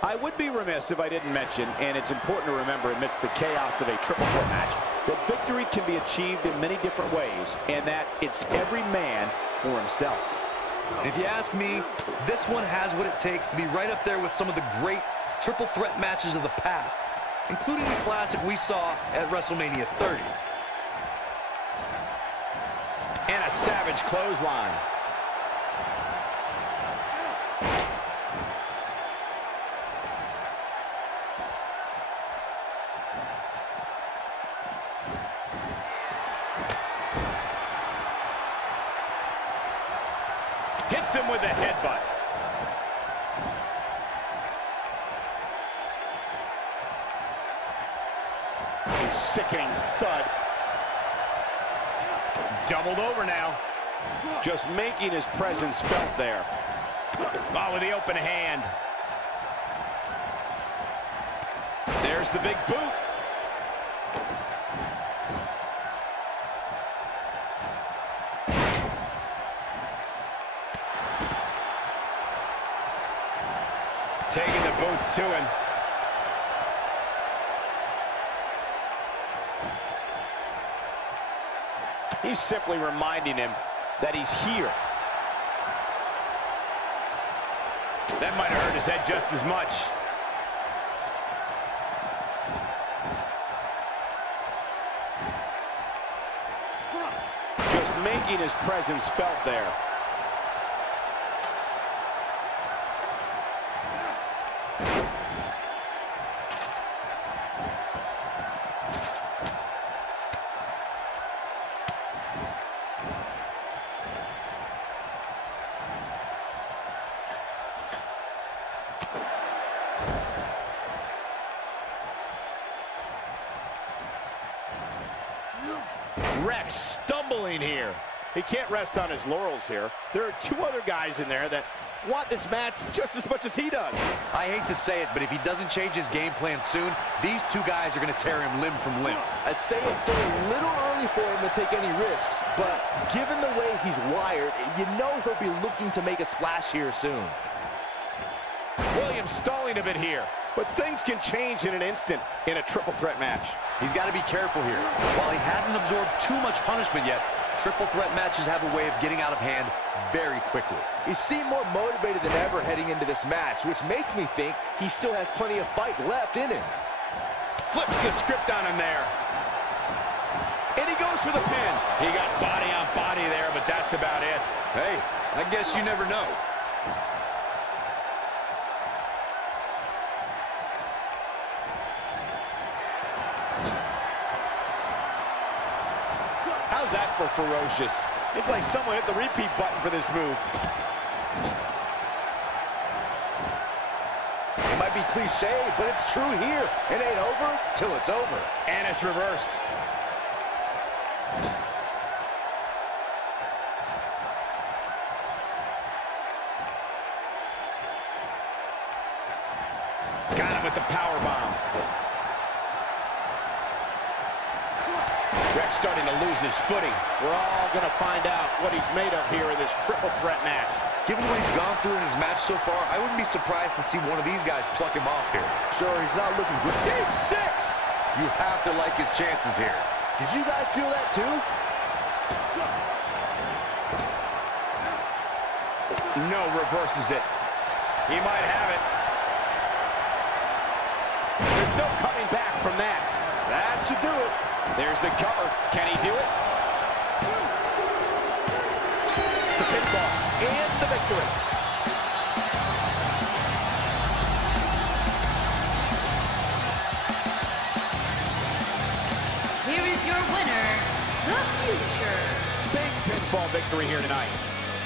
I would be remiss if I didn't mention, and it's important to remember amidst the chaos of a triple threat match, that victory can be achieved in many different ways, and that it's every man for himself. If you ask me, this one has what it takes to be right up there with some of the great triple threat matches of the past, including the classic we saw at WrestleMania 30. And a savage clothesline. Hits him with a headbutt. A sickening thud. Doubled over now. Just making his presence felt there. Oh, with the open hand. There's the big boot. Taking the boots to him. He's simply reminding him that he's here. That might have hurt his head just as much. Just making his presence felt there. Rex stumbling here. He can't rest on his laurels here. There are two other guys in there that want this match just as much as he does. I hate to say it, but if he doesn't change his game plan soon, these two guys are going to tear him limb from limb. I'd say it's still a little early for him to take any risks, but given the way he's wired, you know he'll be looking to make a splash here soon. Williams stalling a bit here, but things can change in an instant in a triple threat match. He's got to be careful here. While he hasn't absorbed too much punishment yet, triple threat matches have a way of getting out of hand very quickly. He seemed more motivated than ever heading into this match, which makes me think he still has plenty of fight left in him. Flips the script on him there. And he goes for the pin. He got body on body there, but that's about it. Hey, I guess you never know. How's that for ferocious? It's like someone hit the repeat button for this move. It might be cliche, but it's true here. It ain't over till it's over. And it's reversed. Got him with the power bomb. Rex starting to lose his footing. We're all going to find out what he's made of here in this triple threat match. Given what he's gone through in his match so far, I wouldn't be surprised to see one of these guys pluck him off here. Sure, he's not looking good. Game 6! You have to like his chances here. Did you guys feel that too? No, reverses it. He might have it. There's no coming back from that. That should do it. There's the cover. Can he do it? The pinfall and the victory. Here is your winner, The Future. Big pinfall victory here tonight.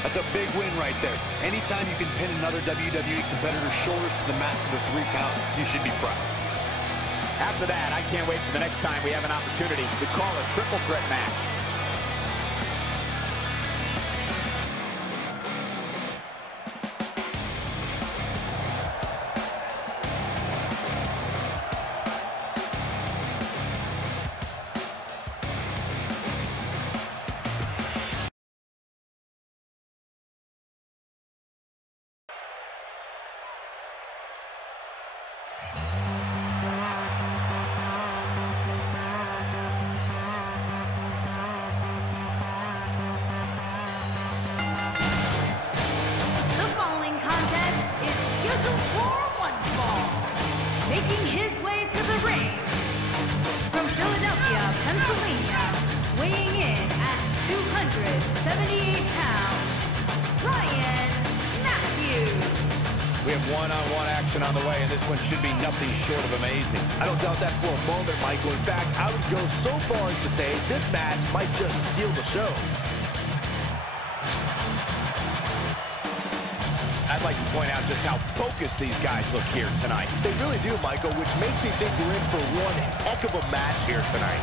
That's a big win right there. Anytime you can pin another WWE competitor's shoulders to the mat for the 3 count, you should be proud. After that, I can't wait for the next time we have an opportunity to call a triple threat match. Making his way to the ring from Philadelphia, Pennsylvania, weighing in at 278 pounds, Ryan Matthews. We have one-on-one action on the way, and this one should be nothing short of amazing. I don't doubt that for a moment, Michael. In fact, I would go so far as to say this match might just steal the show. I'd like to point out just how focused these guys look here tonight. They really do, Michael, which makes me think we're in for one heck of a match here tonight.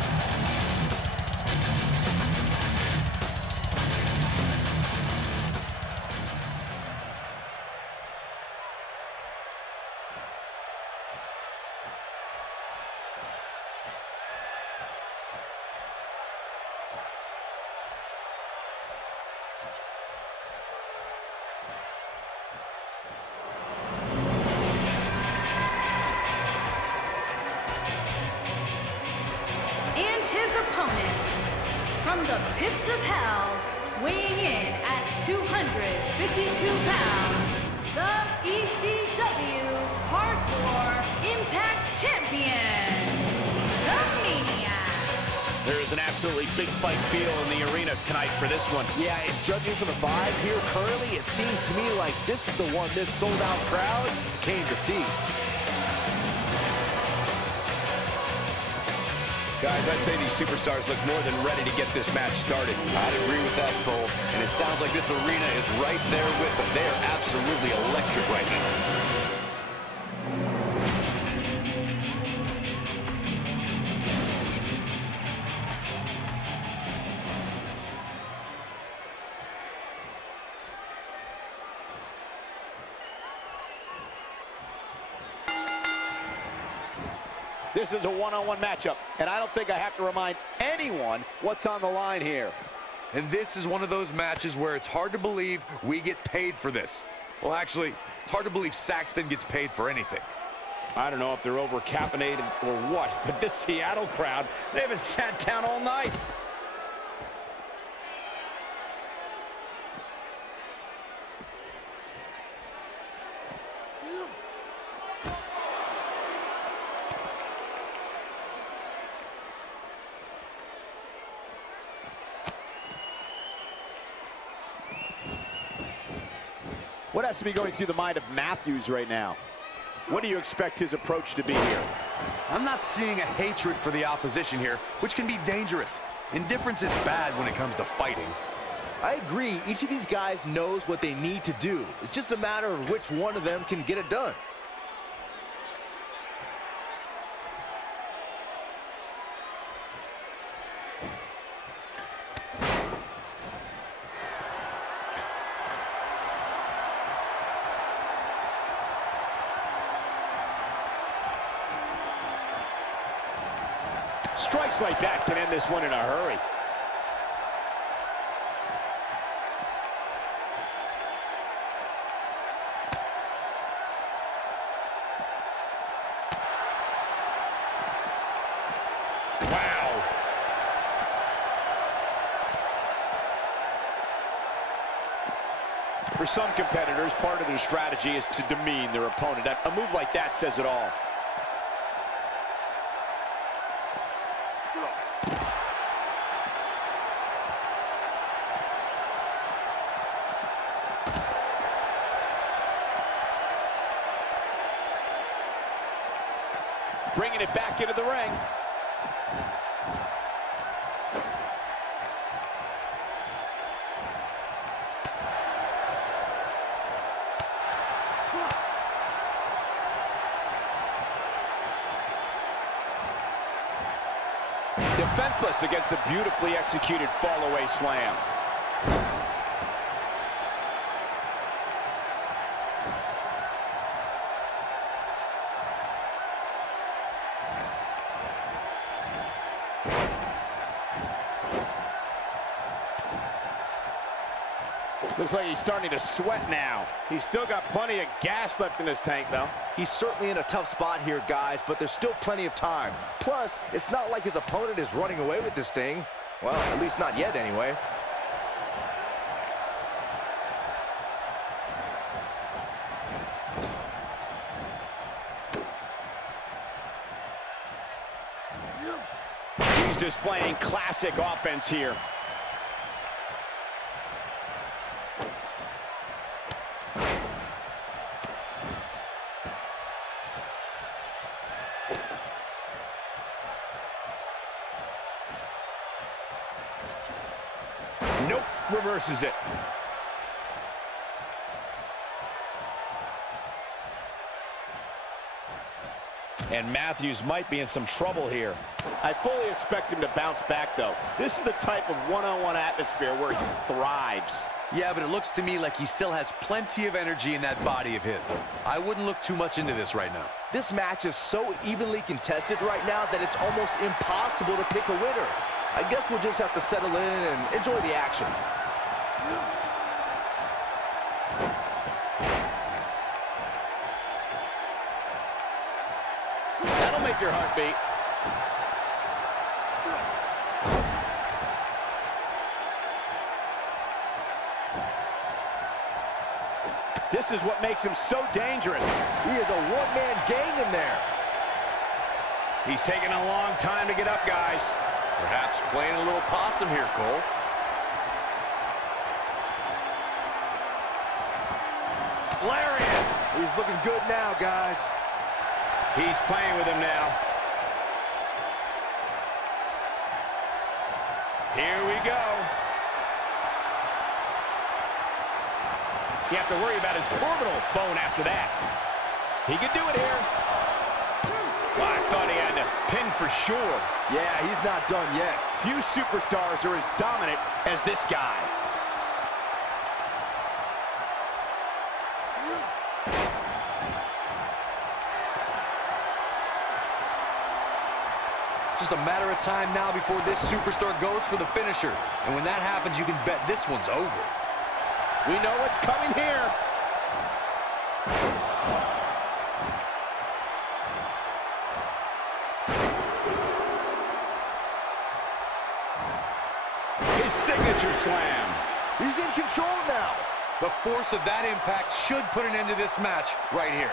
From the pits of hell, weighing in at 252 pounds, the ECW Hardcore Impact Champion, the Maniac. There is an absolutely big fight feel in the arena tonight for this one. Yeah, and judging from the vibe here currently, it seems to me like this is the one this sold-out crowd came to see. Guys, I'd say these superstars look more than ready to get this match started. I'd agree with that, Cole. And it sounds like this arena is right there with them. They're absolutely electric right now. This is a one-on-one matchup, and I don't think I have to remind anyone what's on the line here. And this is one of those matches where it's hard to believe we get paid for this. Well, actually, it's hard to believe Saxton gets paid for anything. I don't know if they're over-caffeinated or what, but this Seattle crowd, they haven't sat down all night. What has to be going through the mind of Matthews right now? What do you expect his approach to be here? I'm not seeing a hatred for the opposition here, which can be dangerous. Indifference is bad when it comes to fighting. I agree. Each of these guys knows what they need to do. It's just a matter of which one of them can get it done. Strikes like that can end this one in a hurry. Wow. For some competitors, part of their strategy is to demean their opponent. A move like that says it all. Bringing it back into the ring. Defenseless against a beautifully executed fall-away slam. Looks like he's starting to sweat now. He's still got plenty of gas left in his tank, though. He's certainly in a tough spot here, guys, but there's still plenty of time. Plus, it's not like his opponent is running away with this thing. Well, at least not yet, anyway. displaying classic offense here. Nope, reverses it. And Matthews might be in some trouble here. I fully expect him to bounce back, though. This is the type of one-on-one atmosphere where he thrives. Yeah, but it looks to me like he still has plenty of energy in that body of his. I wouldn't look too much into this right now. This match is so evenly contested right now that it's almost impossible to pick a winner. I guess we'll just have to settle in and enjoy the action. That'll make your heart beat. This is what makes him so dangerous. He is a one-man gang in there. He's taking a long time to get up, guys. Perhaps playing a little possum here, Cole. Lariat. He's looking good now, guys. He's playing with him now. Here we go. You have to worry about his orbital bone after that. He could do it here. Well, I thought he had to pin for sure. Yeah, he's not done yet. Few superstars are as dominant as this guy. Just a matter of time now before this superstar goes for the finisher. And when that happens, you can bet this one's over. We know what's coming here. His signature slam. He's in control now. The force of that impact should put an end to this match right here.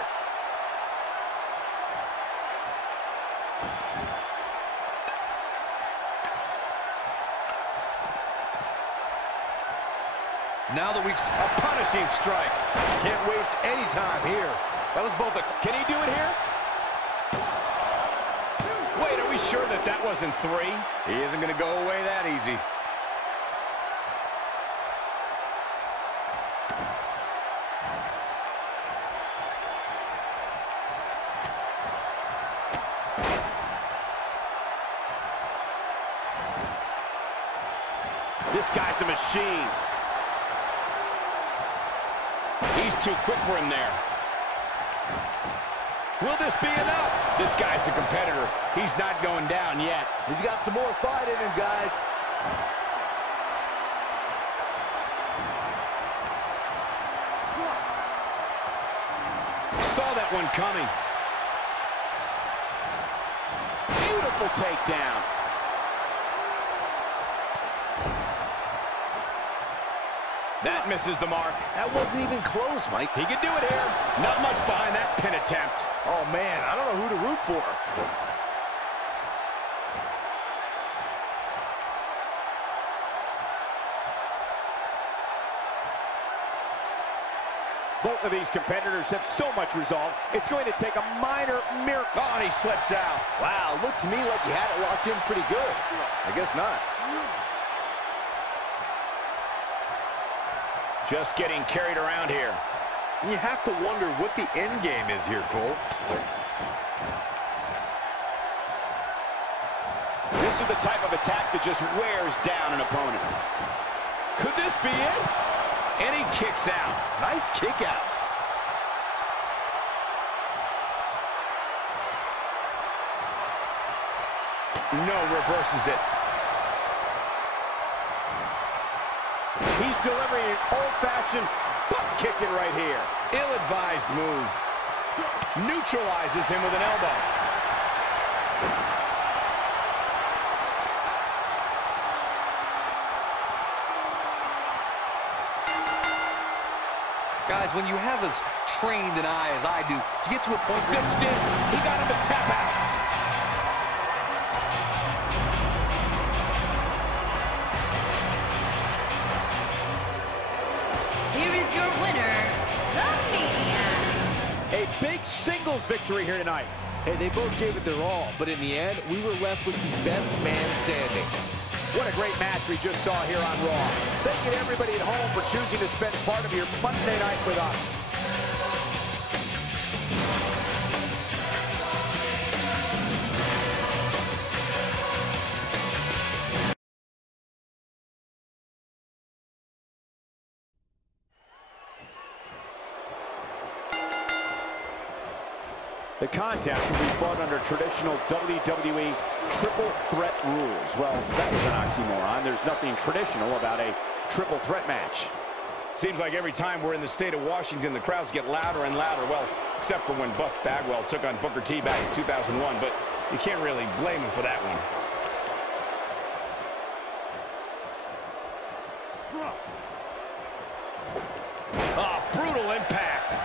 Now that we've a punishing strike. Can't waste any time here. That was both a... Can he do it here? Wait, are we sure that that wasn't three? He isn't going to go away that easy. This guy's a machine. He's too quick for him there. Will this be enough? This guy's a competitor. He's not going down yet. He's got some more fight in him, guys. Saw that one coming. Beautiful takedown. That misses the mark. That wasn't even close, Mike. He could do it here. Not much behind that pin attempt. Oh, man, I don't know who to root for. Both of these competitors have so much resolve, it's going to take a minor miracle. Oh, and he slips out. Wow, looked to me like he had it locked in pretty good. I guess not. Just getting carried around here. And you have to wonder what the end game is here, Cole. This is the type of attack that just wears down an opponent. Could this be it? And he kicks out. Nice kick out. No, reverses it. He's delivering an old-fashioned butt kicking right here. Ill-advised move. Neutralizes him with an elbow. Guys, when you have as trained an eye as I do, you get to a point where... Cinched in. He got him to tap out. A big singles victory here tonight. Hey, they both gave it their all, but in the end, we were left with the best man standing. What a great match we just saw here on Raw. Thank you to everybody at home for choosing to spend part of your Monday night with us. The contest will be fought under traditional WWE triple threat rules. Well, that was an oxymoron. There's nothing traditional about a triple threat match. Seems like every time we're in the state of Washington, the crowds get louder and louder. Well, except for when Buff Bagwell took on Booker T back in 2001, but you can't really blame him for that one. Oh, brutal impact.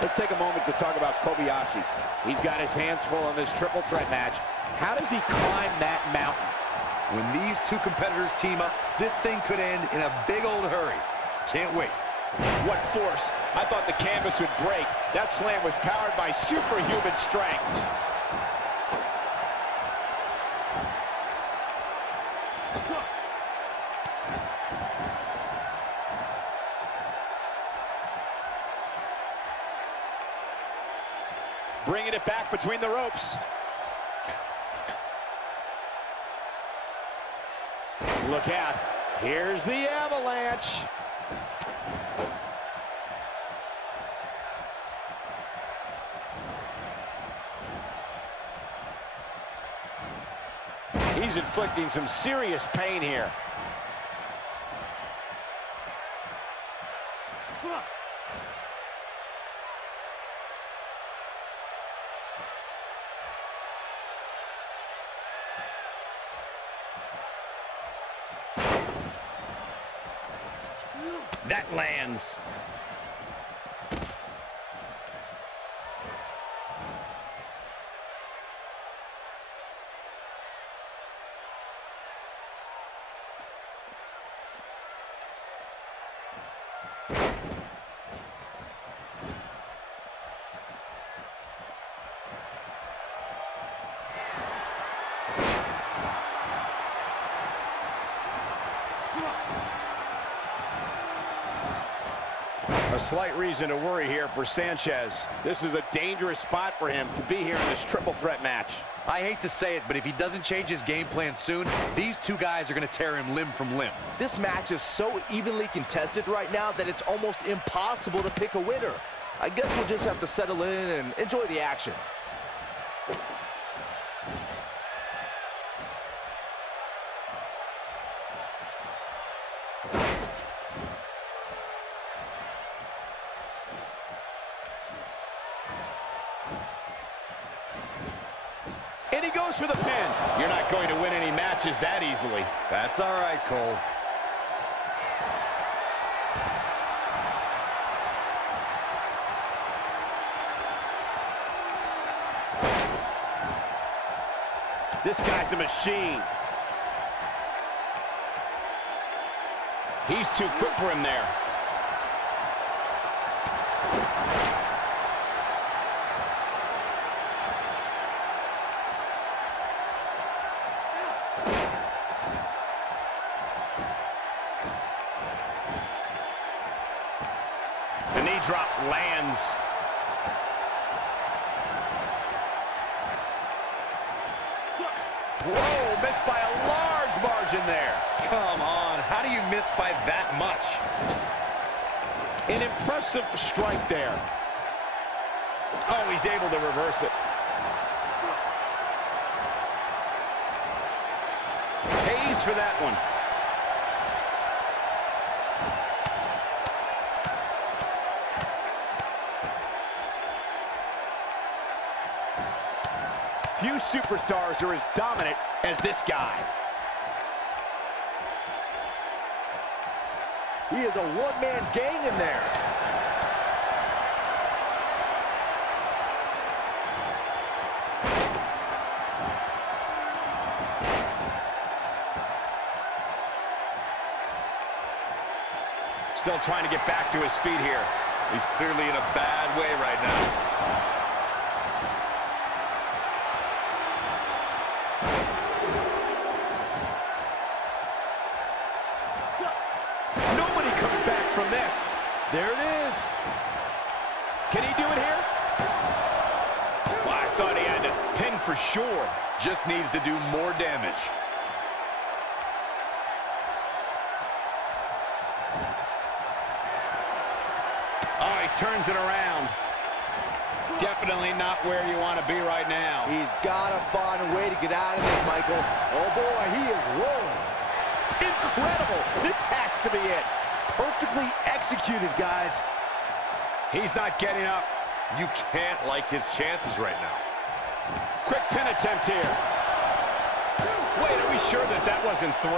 Let's take a moment to talk about Kobayashi. He's got his hands full in this triple threat match. How does he climb that mountain? When these two competitors team up, this thing could end in a big old hurry. Can't wait. What force. I thought the canvas would break. That slam was powered by superhuman strength. Bringing it back between the ropes. Look out. Here's the avalanche. He's inflicting some serious pain here. That lands. A slight reason to worry here for Sanchez. This is a dangerous spot for him to be here in this triple threat match. I hate to say it, but if he doesn't change his game plan soon, these two guys are going to tear him limb from limb. This match is so evenly contested right now that it's almost impossible to pick a winner. I guess we'll just have to settle in and enjoy the action. And he goes for the pin. You're not going to win any matches that easily. That's all right, Cole. This guy's a machine. He's too quick for him there. The knee drop lands. Whoa, missed by a large margin there. Come on, how do you miss by that much? An impressive strike there. Oh, he's able to reverse it. Pays for that one. Few superstars are as dominant as this guy. He is a one-man gang in there. Still trying to get back to his feet here. He's clearly in a bad way right now. thought he had to pin for sure. Just needs to do more damage. Oh, he turns it around. Definitely not where you want to be right now. He's got to find a way to get out of this, Michael. Oh, boy, he is rolling. Incredible. This has to be it. Perfectly executed, guys. He's not getting up. You can't like his chances right now. Quick pin attempt here. Wait, are we sure that that wasn't 3?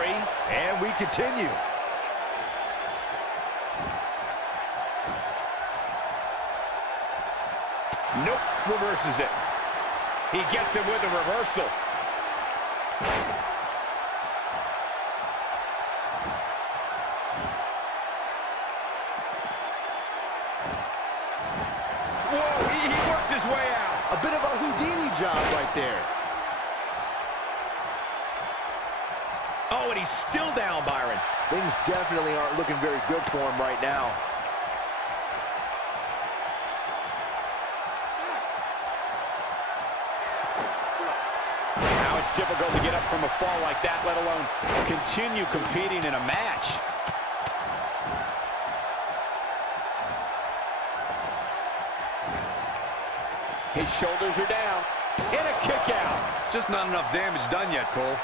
And we continue. Nope, reverses it. He gets it with a reversal. Whoa, he works his way out. A bit of a Houdini job right there. Oh, and he's still down, Byron. Things definitely aren't looking very good for him right now. Now it's difficult to get up from a fall like that, let alone continue competing in a match. His shoulders are down. And a kick out. Just not enough damage done yet, Cole.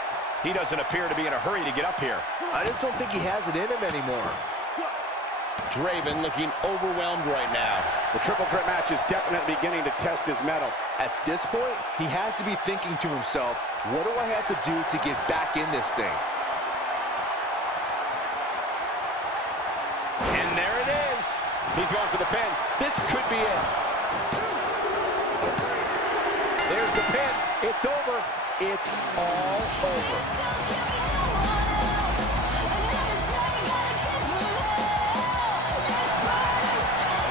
He doesn't appear to be in a hurry to get up here. I just don't think he has it in him anymore. DRAVEN looking overwhelmed right now. The triple threat match is definitely beginning to test his mettle. At this point, he has to be thinking to himself, what do I have to do to get back in this thing? And there it is. He's going for the pin. This could be it. There's the pin. It's over. It's all over.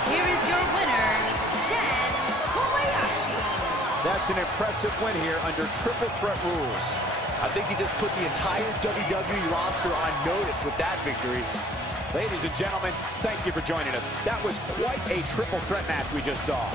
Here is your winner, That's an impressive win here under triple threat rules. I think he just put the entire WWE roster on notice with that victory. Ladies and gentlemen, thank you for joining us. That was quite a triple threat match we just saw.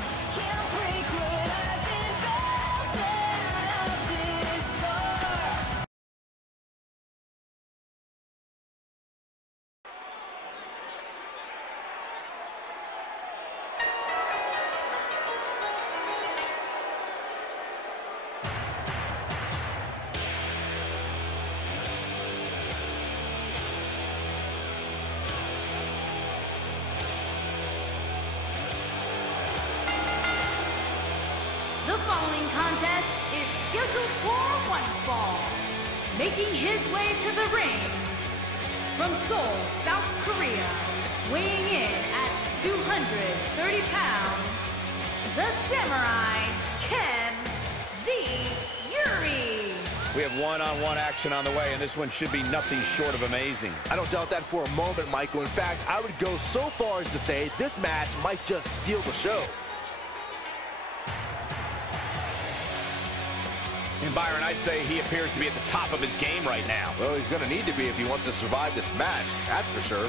The following contest is scheduled for one fall. Making his way to the ring from Seoul, South Korea, weighing in at 230 pounds, the Samurai KENZO. We have one-on-one action on the way, and this one should be nothing short of amazing. I don't doubt that for a moment, Michael. In fact, I would go so far as to say this match might just steal the show. And Byron, I'd say he appears to be at the top of his game right now. Well, he's going to need to be if he wants to survive this match, that's for sure.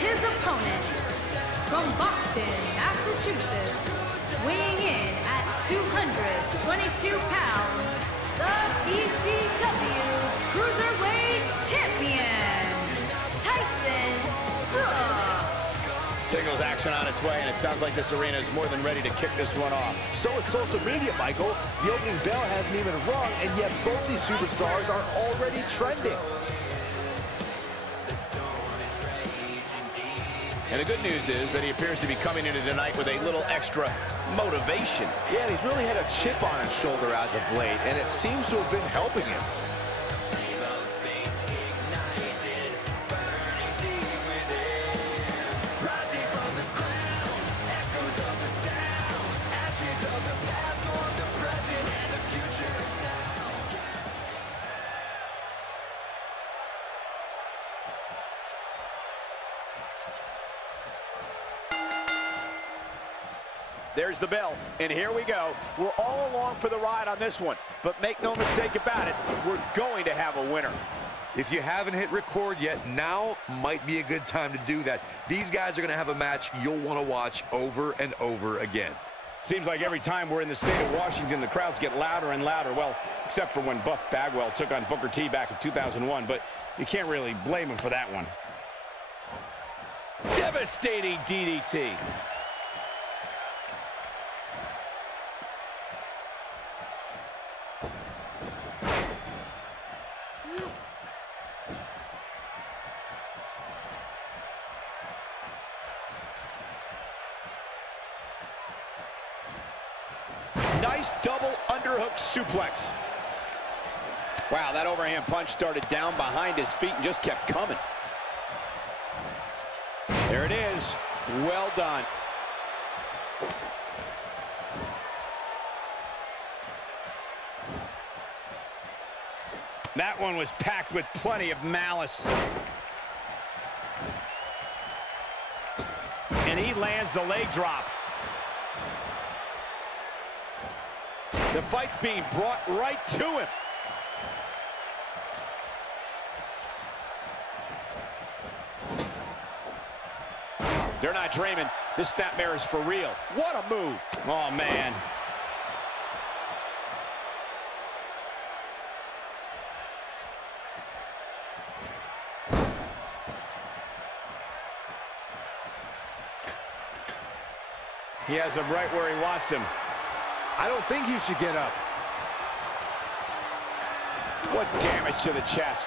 His opponent from Boston, Massachusetts, weighing in at 222 pounds, the ECW Cruiserweight Champion, TYSON. Singles action on its way, and it sounds like this arena is more than ready to kick this one off. So is social media, Michael. The opening bell hasn't even rung, and yet both these superstars are already trending. And the good news is that he appears to be coming into tonight with a little extra motivation. Yeah, and he's really had a chip on his shoulder as of late, and it seems to have been helping him. There's the bell, and here we go. We're all along for the ride on this one, but make no mistake about it, we're going to have a winner. If you haven't hit record yet, now might be a good time to do that. These guys are going to have a match you'll want to watch over and over again. Seems like every time we're in the state of Washington, the crowds get louder and louder. Well, except for when Buff Bagwell took on Booker T back in 2001, but you can't really blame him for that one. Devastating DDT. Nice double underhook suplex. Wow, that overhand punch started down behind his feet and just kept coming. There it is. Well done. That one was packed with plenty of malice. And he lands the leg drop. The fight's being brought right to him. They're not dreaming. This snapmare is for real. What a move. Oh, man. He has him right where he wants him. I don't think he should get up. What damage to the chest.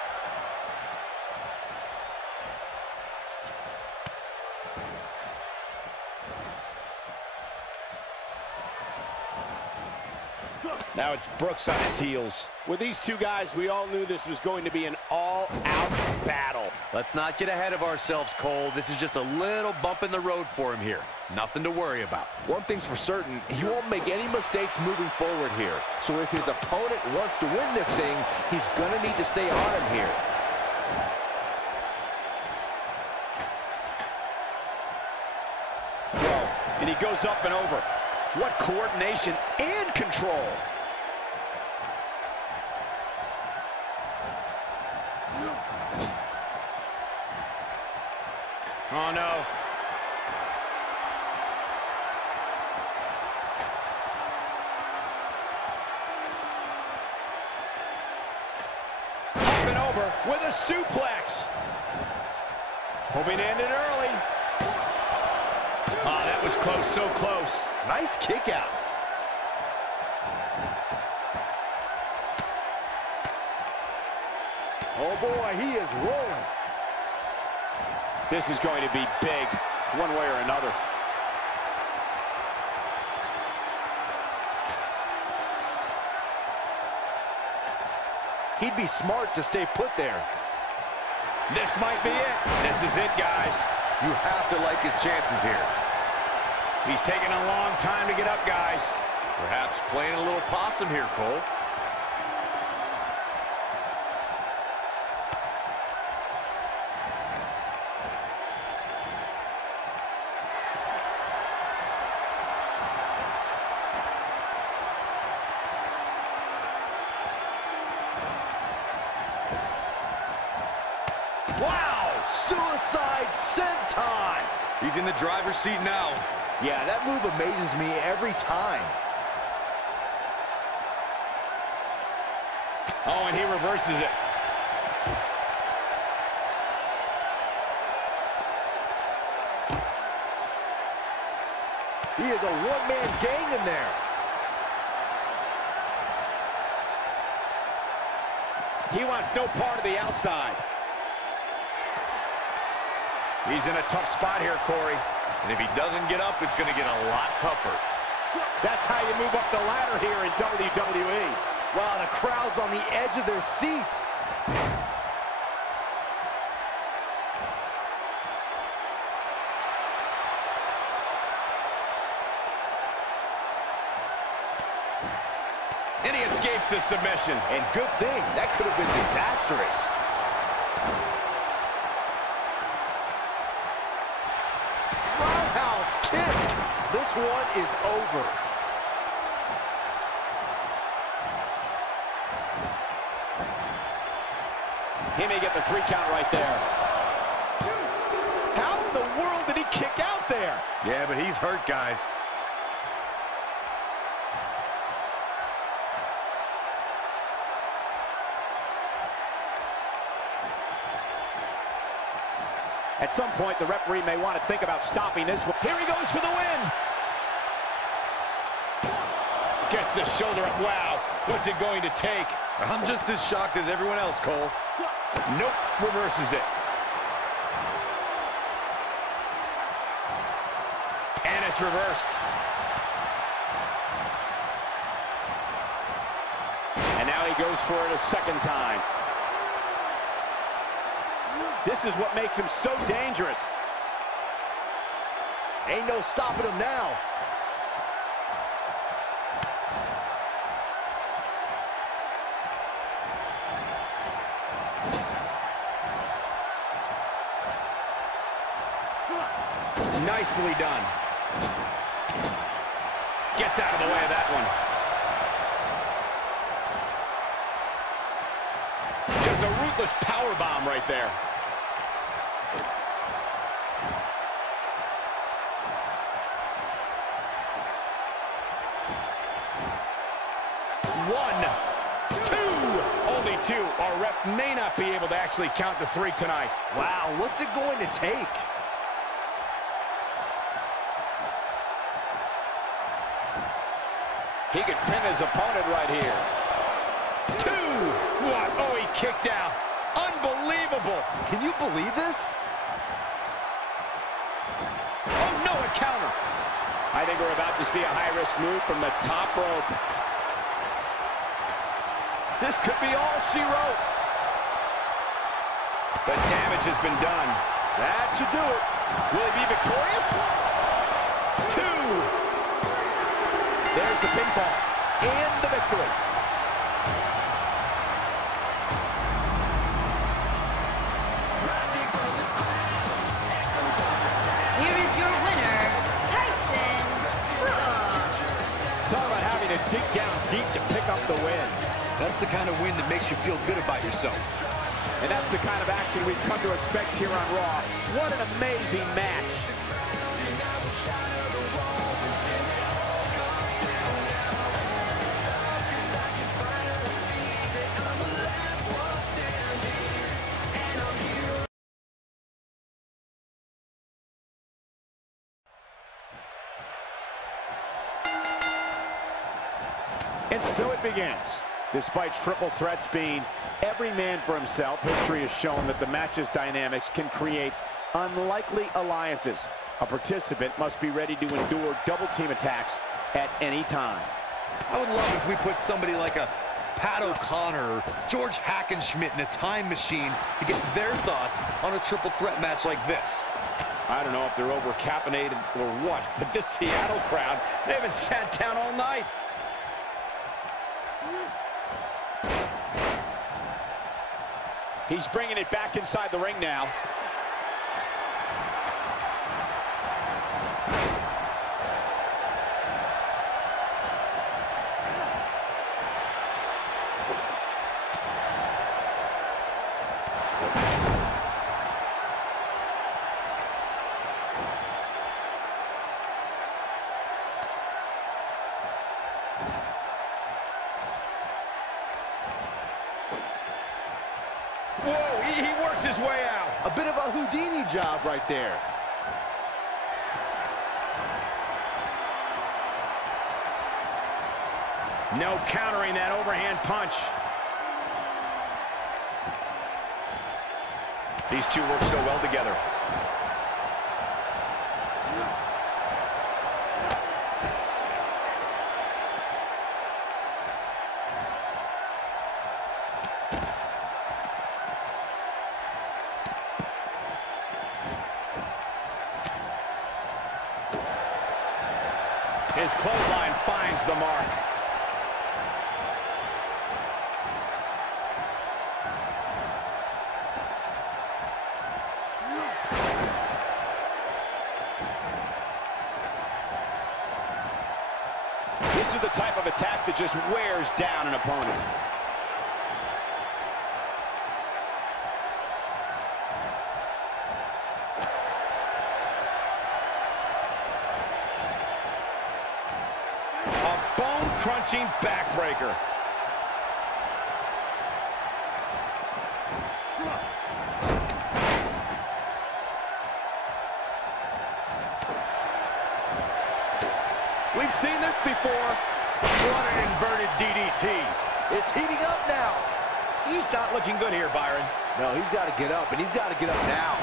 Now it's Brooks on his heels. With these two guys, we all knew this was going to be an all-out battle. Let's not get ahead of ourselves, Cole. This is just a little bump in the road for him here. Nothing to worry about. One thing's for certain, he won't make any mistakes moving forward here. So if his opponent wants to win this thing, he's going to need to stay on him here. Whoa, and he goes up and over. What coordination and control. Oh, no. Up and over with a suplex. Hoping to end it early. Oh, that was close, so close. Nice kick out. Oh boy, he is rolling. This is going to be big, one way or another. He'd be smart to stay put there. This might be it. This is it, guys. You have to like his chances here. He's taking a long time to get up, guys. Perhaps playing a little possum here, Cole. Wow! Suicide senton! He's in the driver's seat now. Yeah, that move amazes me every time. Oh, and he reverses it. He is a one-man gang in there. He wants no part of the outside. He's in a tough spot here, Corey. And if he doesn't get up, it's going to get a lot tougher. That's how you move up the ladder here in WWE. Wow, the crowd's on the edge of their seats. And he escapes the submission. And good thing, that could have been disastrous. Roundhouse kick. This one is over. He may get the 3 count right there. How in the world did he kick out there? Yeah, but he's hurt, guys. At some point, the referee may want to think about stopping this one. Here he goes for the win. Gets the shoulder up. Wow, what's it going to take? I'm just as shocked as everyone else, Cole. Nope, reverses it. And it's reversed. And now he goes for it a second time. This is what makes him so dangerous. Ain't no stopping him now. Nicely done. Gets out of the way of that one. Just a ruthless power bomb right there. One, two. Only 2. Our ref may not be able to actually count to 3 tonight. Wow, what's it going to take? He could pin his opponent right here. 2. What? Oh, he kicked out. Unbelievable. Can you believe this? Oh, no, a counter. I think we're about to see a high-risk move from the top rope. This could be all she wrote. The damage has been done. That should do it. Will he be victorious? 2. There's the pinfall and the victory. Here is your winner, Tyson. Talk about having to dig down deep to pick up the win. That's the kind of win that makes you feel good about yourself. And that's the kind of action we've come to expect here on Raw. What an amazing match. And so it begins. Despite triple threats being every man for himself, history has shown that the match's dynamics can create unlikely alliances. A participant must be ready to endure double team attacks at any time. I would love if we put somebody like a Pat O'Connor or George Hackenschmidt in a time machine to get their thoughts on a triple threat match like this. I don't know if they're over-caffeinated or what, but this Seattle crowd, they haven't sat down all night. He's bringing it back inside the ring now. Whoa, he works his way out. A bit of a Houdini job right there. No countering that overhand punch. These two work so well together. His clothesline finds the mark. This is the type of attack that just wears down an opponent. A bone-crunching backbreaker. We've seen this before. What an inverted DDT. It's heating up now. He's not looking good here, Byron. No, he's got to get up, and he's got to get up now.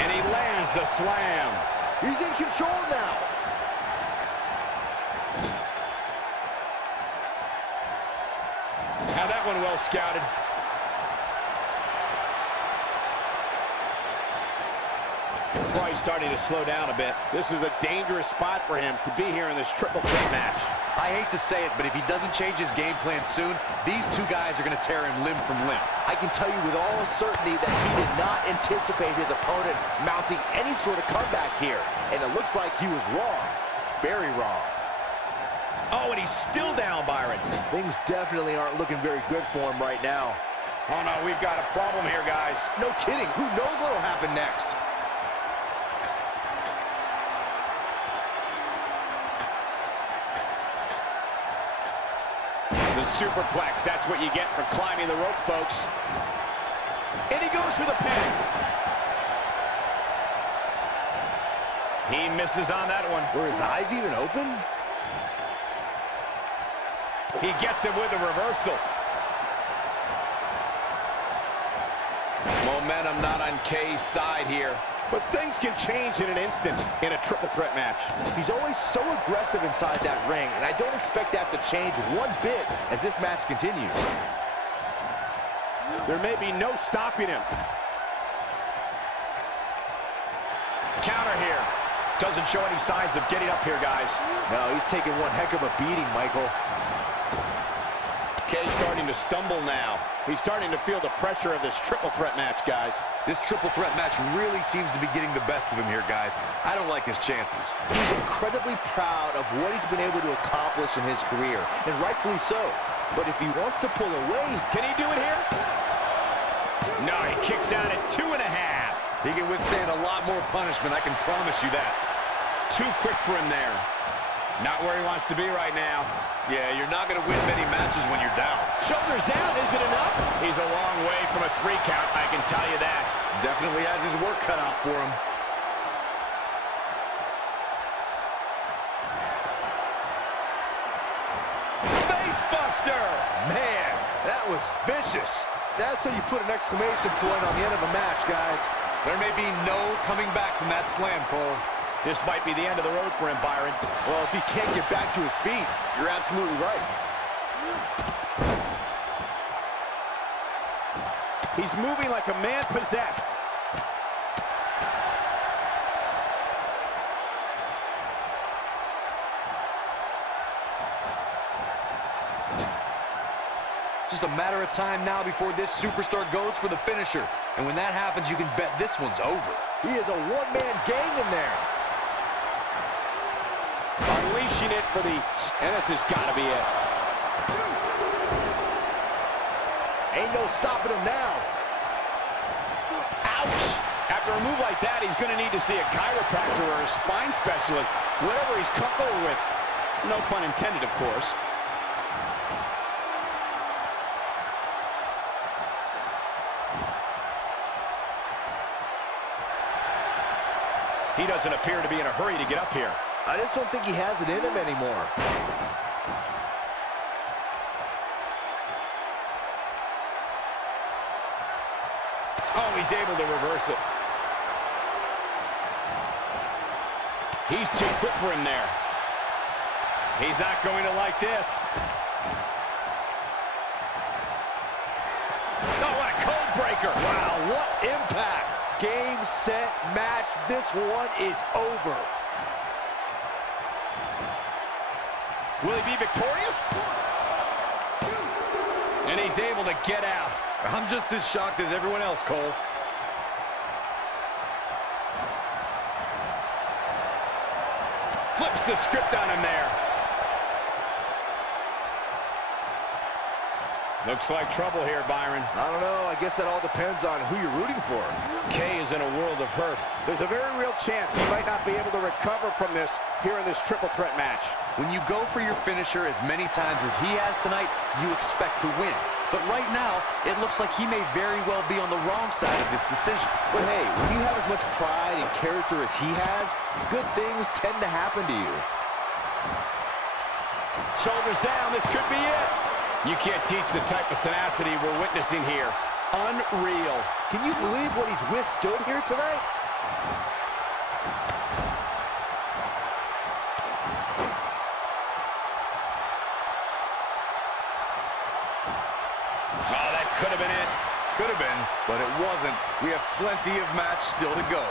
And he lands the slam. He's in control now. Now that one well scouted. Price starting to slow down a bit. This is a dangerous spot for him to be here in this triple threat match. I hate to say it, but if he doesn't change his game plan soon, these two guys are going to tear him limb from limb. I can tell you with all certainty that he did not anticipate his opponent mounting any sort of comeback here. And it looks like he was wrong. Very wrong. Oh, and he's still down, Byron. Things definitely aren't looking very good for him right now. Oh, no, we've got a problem here, guys. No kidding. Who knows what will happen next? The superplex, that's what you get for climbing the rope, folks. And he goes for the pin. He misses on that one. Were his eyes even open? He gets it with a reversal. Momentum not on K's side here. But things can change in an instant in a triple threat match. He's always so aggressive inside that ring, and I don't expect that to change one bit as this match continues. There may be no stopping him. Counter here. Doesn't show any signs of getting up here, guys. No, he's taking one heck of a beating, Michael. K's starting to stumble now. He's starting to feel the pressure of this triple threat match, guys. This triple threat match really seems to be getting the best of him here, guys. I don't like his chances. He's incredibly proud of what he's been able to accomplish in his career, and rightfully so. But if he wants to pull away, Can he do it here? No, he kicks out at 2.5. He can withstand a lot more punishment, I can promise you that. Too quick for him there. Not where he wants to be right now. Yeah, you're not going to win many matches when you're down. Shoulders down, is it enough? He's a long way from a 3 count, I can tell you that. Definitely has his work cut out for him. Facebuster! man, that was vicious. That's how you put an exclamation point on the end of a match, guys. There may be no coming back from that slam, Cole. This might be the end of the road for him, Byron. Well, if he can't get back to his feet, you're absolutely right. He's moving like a man possessed. Just a matter of time now before this superstar goes for the finisher. And when that happens, you can bet this one's over. He is a one-man gang in there. Unleashing it for the... And this has got to be it. Ain't no stopping him now. Ouch! After a move like that, he's going to need to see a chiropractor or a spine specialist. Whatever he's comfortable with. No pun intended, of course. He doesn't appear to be in a hurry to get up here. I just don't think he has it in him anymore. Oh, he's able to reverse it. He's too quick for him there. He's not going to like this. breaker. Wow, what impact. Game, set, match. This one is over. Will he be victorious? And he's able to get out. I'm just as shocked as everyone else, Cole. Flips the script on him there. Looks like trouble here, Byron. I don't know. I guess that all depends on who you're rooting for. Kay is in a world of hurt. There's a very real chance he might not be able to recover from this here in this triple threat match. When you go for your finisher as many times as he has tonight, you expect to win. But right now, it looks like he may very well be on the wrong side of this decision. But hey, when you have as much pride and character as he has, good things tend to happen to you. Shoulders down, this could be it. You can't teach the type of tenacity we're witnessing here. Unreal. Can you believe what he's withstood here tonight? Oh, that could have been it. Could have been, but it wasn't. We have plenty of match still to go.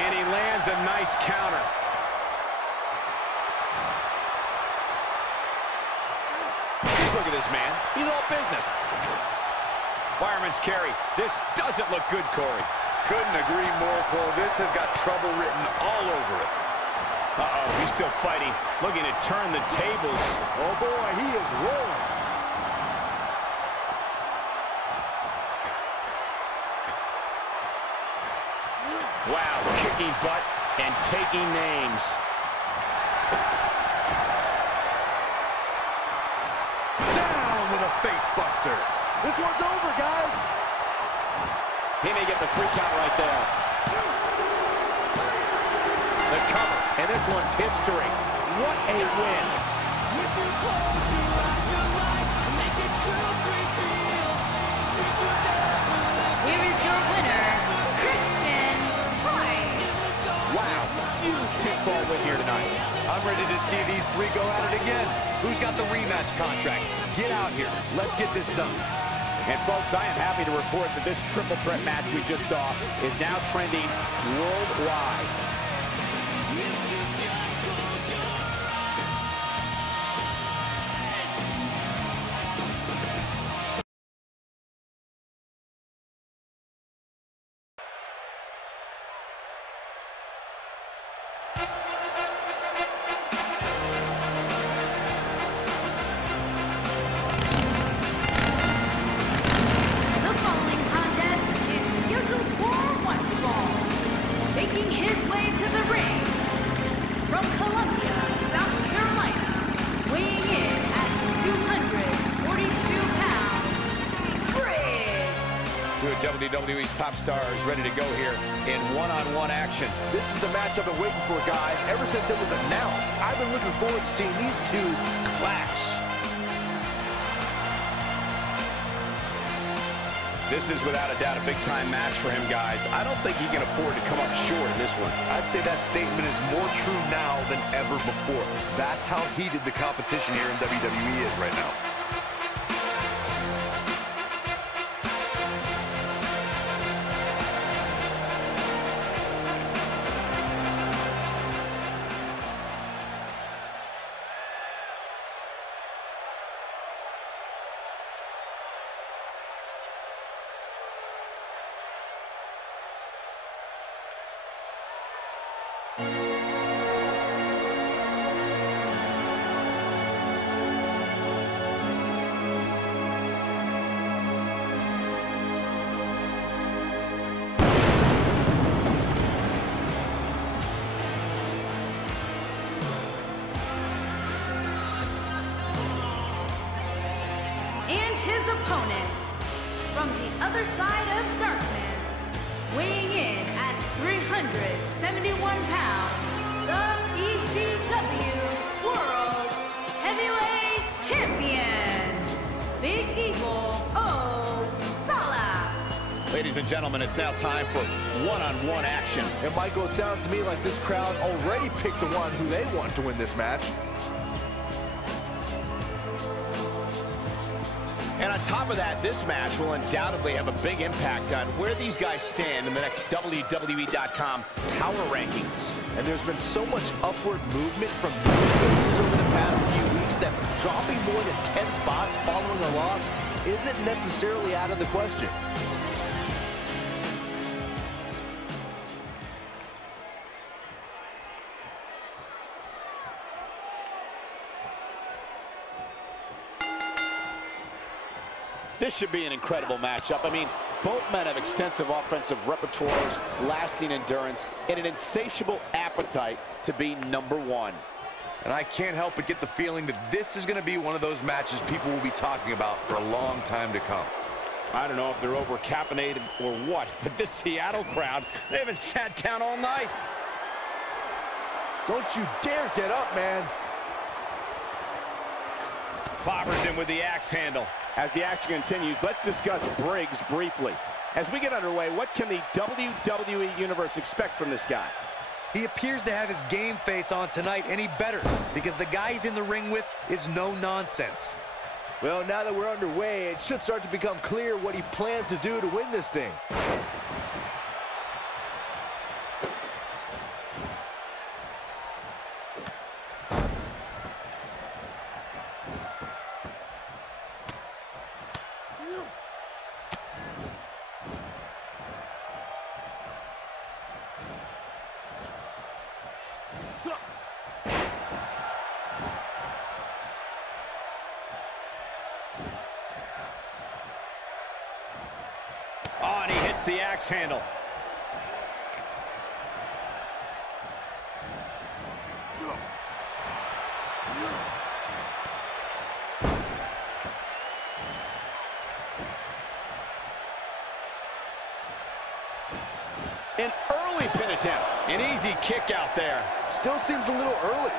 And he lands a nice counter. Look at this man. He's all business. Fireman's carry. This doesn't look good, Corey. Couldn't agree more, Cole. This has got trouble written all over it. Uh-oh, he's still fighting. Looking to turn the tables. Oh boy, he is rolling. Wow, kicking butt and taking names. Face buster. This one's over, guys. He may get the 3 count right there. The cover, and this one's history. What a win. If you close your eyes, your life, and make it true, great deal. Since you never left. Here is your winner, Christian Price. Wow, huge pinfall win here tonight. I'm ready to see these 3 go at it again. Who's got the rematch contract? Get out here. Let's get this done. And folks, I am happy to report that this triple threat match we just saw is now trending worldwide. Making his way to the ring from Columbia, South Carolina, weighing in at 242 pounds, BRIGGZ. 2 of WWE's top stars ready to go here in one-on-one action. This is the match I've been waiting for, guys. Ever since it was announced, I've been looking forward to seeing these 2 clash. This is without a doubt a big-time match for him, guys. I don't think he can afford to come up short in this one. I'd say that statement is more true now than ever before. That's how heated the competition here in WWE is right now. Opponent from the other side of darkness, weighing in at 371 pounds, the ECW World Heavyweight Champion, Big Evil OSIRIS. Ladies and gentlemen, it's now time for one-on-one action. And Michael, it sounds to me like this crowd already picked the one who they want to win this match. And on top of that, this match will undoubtedly have a big impact on where these guys stand in the next WWE.com power rankings. And there's been so much upward movement from new faces over the past few weeks that dropping more than 10 spots following a loss isn't necessarily out of the question. This should be an incredible matchup. I mean, both men have extensive offensive repertoires, lasting endurance, and an insatiable appetite to be number one. And I can't help but get the feeling that this is going to be one of those matches people will be talking about for a long time to come. I don't know if they're over-caffeinated or what, but this Seattle crowd, they haven't sat down all night. Don't you dare get up, man. Clobbers him with the axe handle. As the action continues, let's discuss Briggs briefly. As we get underway, what can the WWE Universe expect from this guy? He appears to have his game face on tonight any better because the guy he's in the ring with is no nonsense. Well, now that we're underway, it should start to become clear what he plans to do to win this thing. Oh, and he hits the axe handle. An early pin attempt. An easy kick out there. Still seems a little early.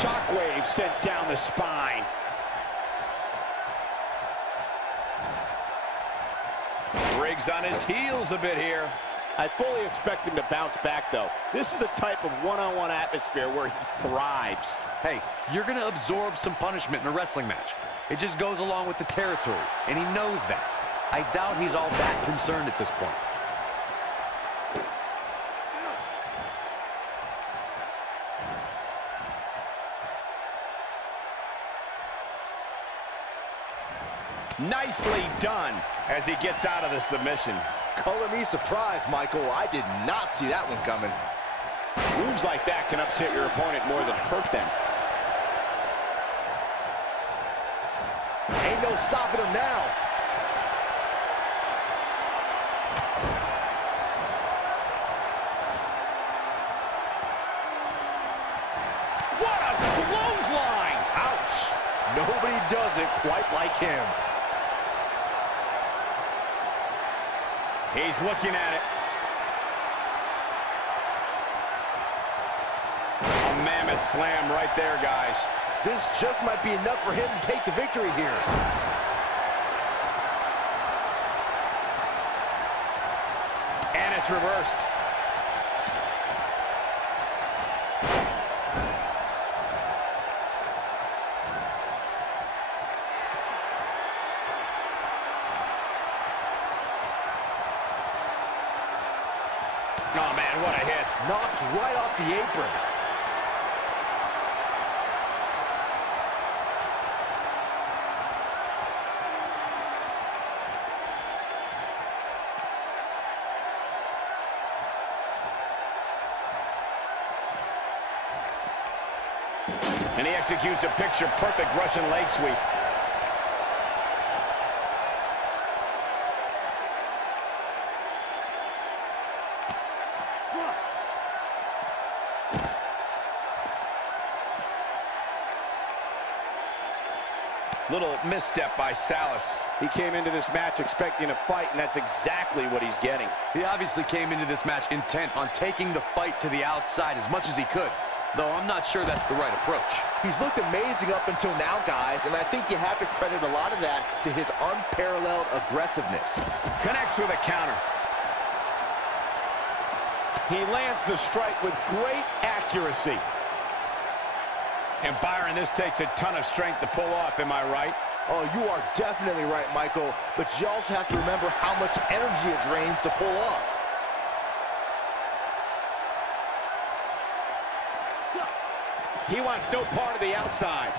Shockwave sent down the spine. Briggs on his heels a bit here. I fully expect him to bounce back, though. This is the type of one-on-one atmosphere where he thrives. Hey, you're going to absorb some punishment in a wrestling match. It just goes along with the territory, and he knows that. I doubt he's all that concerned at this point. Nicely done as he gets out of the submission. Color me surprised, Michael. I did not see that one coming. Moves like that can upset your opponent more than hurt them. Ain't no stopping him now. What a clothesline! Ouch. Nobody does it quite like him. He's looking at it. A mammoth slam right there, guys. This just might be enough for him to take the victory here. And it's reversed. Oh, man, what a hit. Knocked right off the apron. And he executes a picture-perfect Russian leg sweep. Little misstep by Salas. He came into this match expecting a fight, and that's exactly what he's getting. He obviously came into this match intent on taking the fight to the outside as much as he could, though I'm not sure that's the right approach. He's looked amazing up until now, guys, and I think you have to credit a lot of that to his unparalleled aggressiveness. Connects with a counter. He lands the strike with great accuracy. And Byron, this takes a ton of strength to pull off, am I right? Oh, you are definitely right, Michael. But you also have to remember how much energy it drains to pull off. He wants no part of the outside.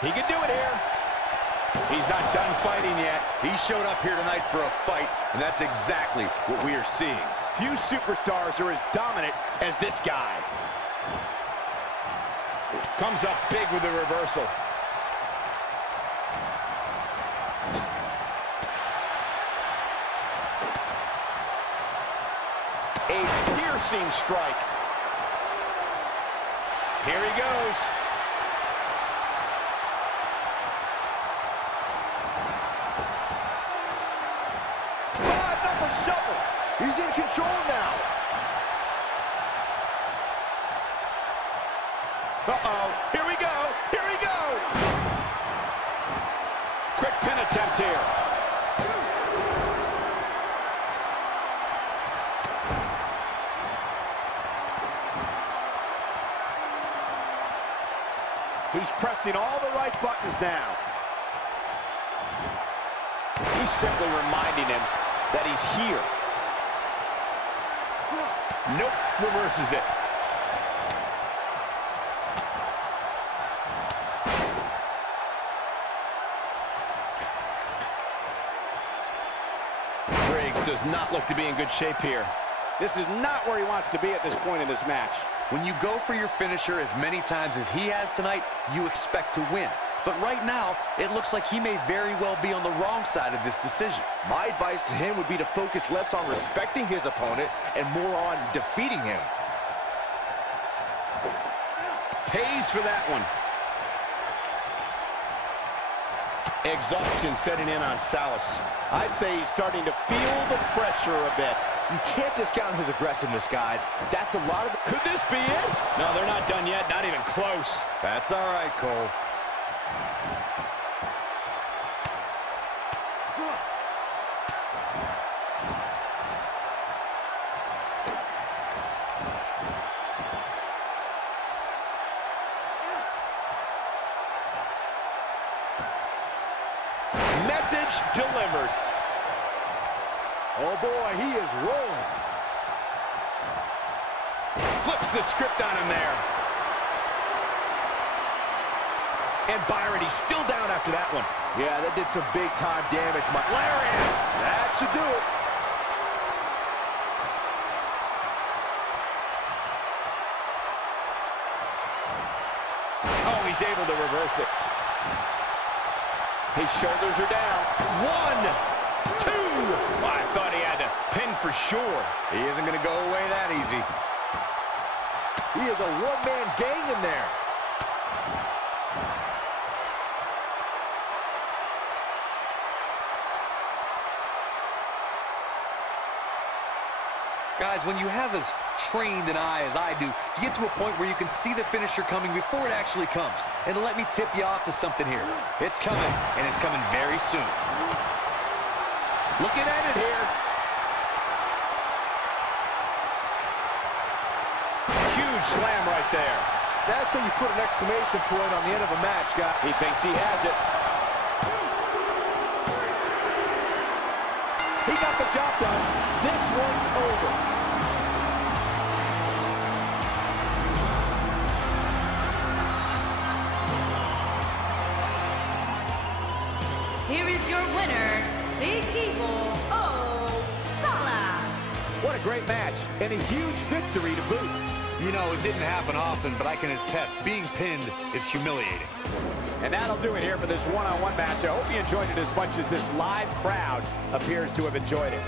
He can do it here. He's not done fighting yet. He showed up here tonight for a fight, and that's exactly what we are seeing. Few superstars are as dominant as this guy. Comes up big with the reversal. A piercing strike. Here he goes. Five-knuckle shuffle. He's in control now. Uh-oh. Here we go. Here we go. Quick pin attempt here. He's pressing all the right buttons now. He's simply reminding him that he's here. Nope, reverses it. Briggs does not look to be in good shape here. This is not where he wants to be at this point in this match. When you go for your finisher as many times as he has tonight, you expect to win. But right now, it looks like he may very well be on the wrong side of this decision. My advice to him would be to focus less on respecting his opponent and more on defeating him. Pays for that one. Exhaustion setting in on Salas. I'd say he's starting to feel the pressure a bit. You can't discount his aggressiveness, guys. That's a lot of... Could this be it? No, they're not done yet, not even close. That's all right, Cole. Message delivered. Oh, boy, he is rolling. Flips the script on him there. And Byron, he's still down after that one. Yeah, that did some big-time damage. Lariat. That should do it. Oh, he's able to reverse it. His shoulders are down. 1, 2. Well, I thought he had to pin for sure. He isn't going to go away that easy. He is a one-man gang in there. Guys, when you have as trained an eye as I do, you get to a point where you can see the finisher coming before it actually comes. And let me tip you off to something here. It's coming, and it's coming very soon. Looking at it here. Huge slam right there. That's how you put an exclamation point on the end of a match, guys. He thinks he has it. He got the job done. This one's over. Here is your winner, Big Evil Salas. What a great match, and a huge victory to boot. You know, it didn't happen often, but I can attest, being pinned is humiliating. And that'll do it here for this one-on-one match. I hope you enjoyed it as much as this live crowd appears to have enjoyed it.